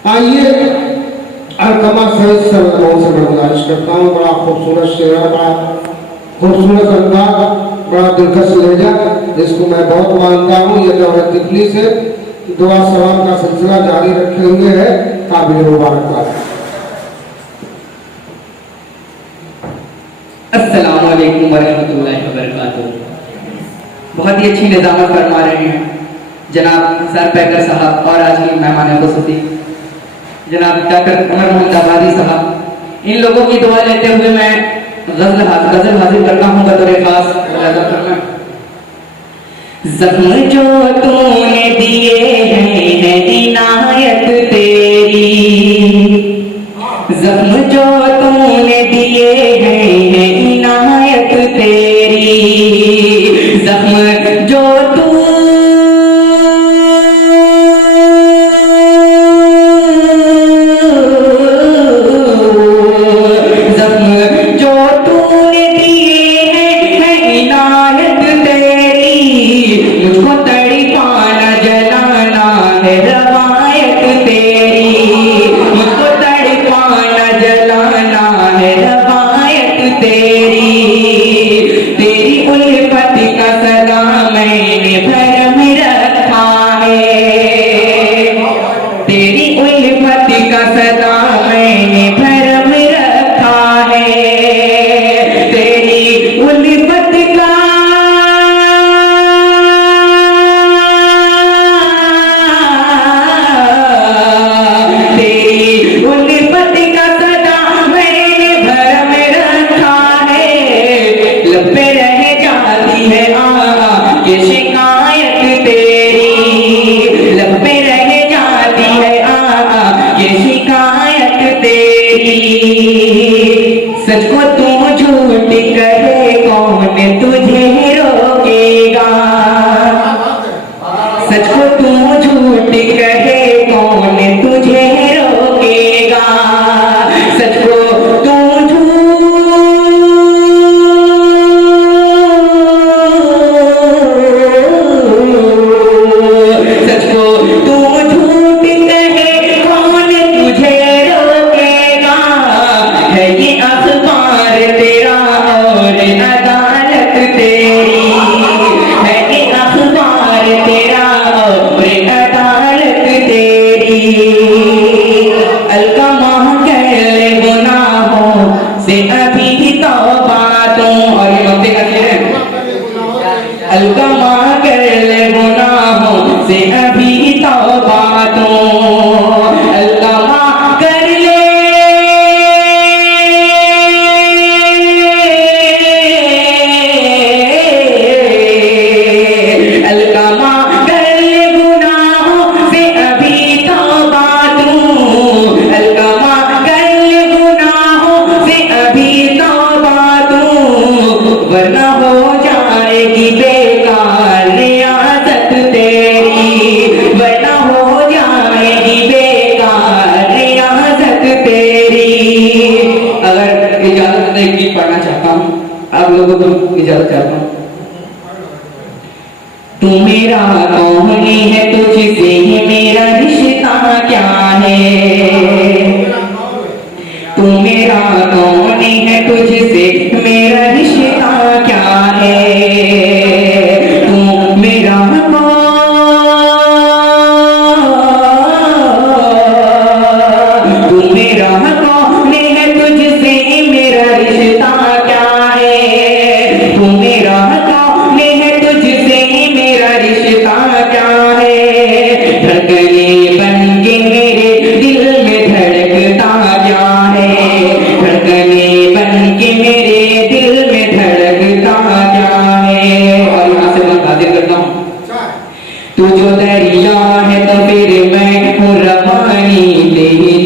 आइए अलकमा सैयद सल्लल्लाहु से गुजारिश करता हूँ। बड़ा खूबसूरत शेर, बड़ा खूबसूरत अंदाज, बड़ा दिलकश लहजा, जिसको मैं बहुत मानता हूँ। ये दौलत तिफली से दुआ सलाम का सिलसिला जारी रखे हुए है। काबिल मुबारकबाद। अस्सलामु अलैकुम वरहमतुल्लाहि वबरकातुहू। बहुत ही अच्छी निज़ामत फरमा रहे हैं जनाब सर पैकर साहब और आज की मेहमान खुसूसी जनाब डॉक्टर उमर मोहम्मद आबादी साहब। इन लोगों की दुआ लेते हुए मैं गजल हाजिर करता हूँ बतौर खास। जख्म जो तूने दिए हैं इनायत तेरी, जख्म जो तूने दिए हैं इनायत तेरी, जख्म जो तू सच को तुम झूठ कहे कौन तुझे रोकेगा, सच को तुम झूठ कहे कौन तुझे रोकेगा, सच को तुम सच को तुम झूठ कहे कौन तुझे रोकेगा, है ये अखबार तेरा और अदालत तेरी, है ये अखबार तेरा और अदालत तेरी। अलकमा कर ले गुनाहों से अभी तौबा तुम, और ये मत करिए, अलकमा कर ले गुनाहों से अभी तौबा तुम, अलकमा कर ले वरना हो जाएगी बेकार रियासत तेरी, वरना हो जाएगी बेकार रियासत तेरी। अगर इजाजत एक गीत पढ़ना चाहता हूँ, आप लोगों को इजाजत चाहता हूँ। तू मेरा कौन है, तुझसे मेरा रिश्ता क्या है, तू मेरा कौन है, तुझसे मेरा रिश्ता क्या है, तू मेरा तू मेरा कौन है, तुझसे मेरा रिश्ता क्या है, तू मेरा कौन है, तुझसे मेरा रिश्ता क्या है, धड़कने बन के मेरे दिल में धड़कता क्या है, धड़कने बन के मेरे दिल में धड़कता क्या है। और यहाँ से मैं हाजिर करता हूँ। तू जो दरिया है तो फिर मैं हूँ रवानी तेरी,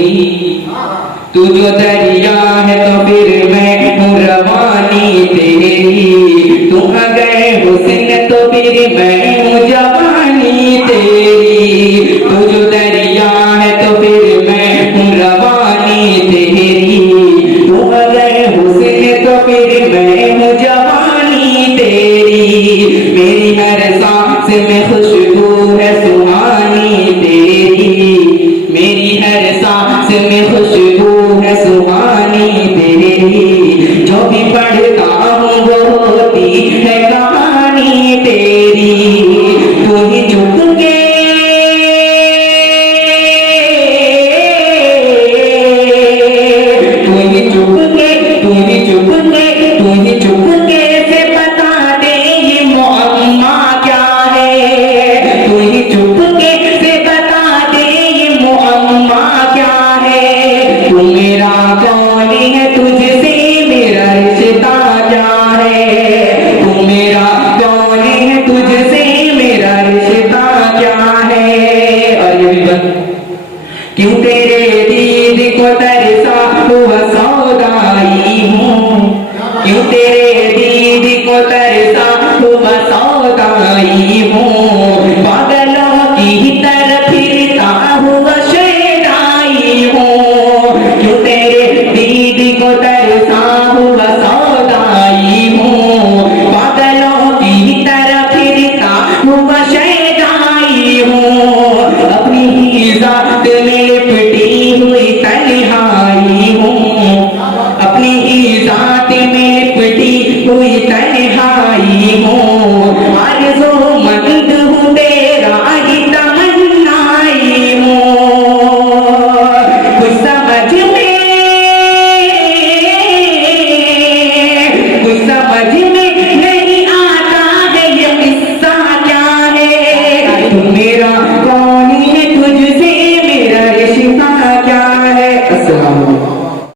तू जो दरिया है तो फिर मैं हूँ रवानी तेरी, तू अगर हुस्न तो फिर मैं हूँ जवानी तेरी, तू जो दरिया है तो फिर मैं हूँ रवानी तेरी, तू अगर हुस्न तो फिर मैं हूँ जवानी तेरी, मेरी हर सांस में खुशबू है सुहानी तेरी, मेरी हर सांस में खुशबू है सुहानी तेरी, जो भी पढ़ता हूँ वो होती है कहानी तेरी। तू ही चुप के से बता दे ये मुअम्मा क्या है। तू ही चुपके से बता दे ये मुअम्मा क्या है। तू मेरा कौन है, तुझसे मेरा रिश्ता क्या है। तू मेरा कौन है, तुझसे मेरा रिश्ता क्या है। और ये भी बन क्यों तेरे दीद को तरसा हुआ सौदाई हूँ, क्यों तेरे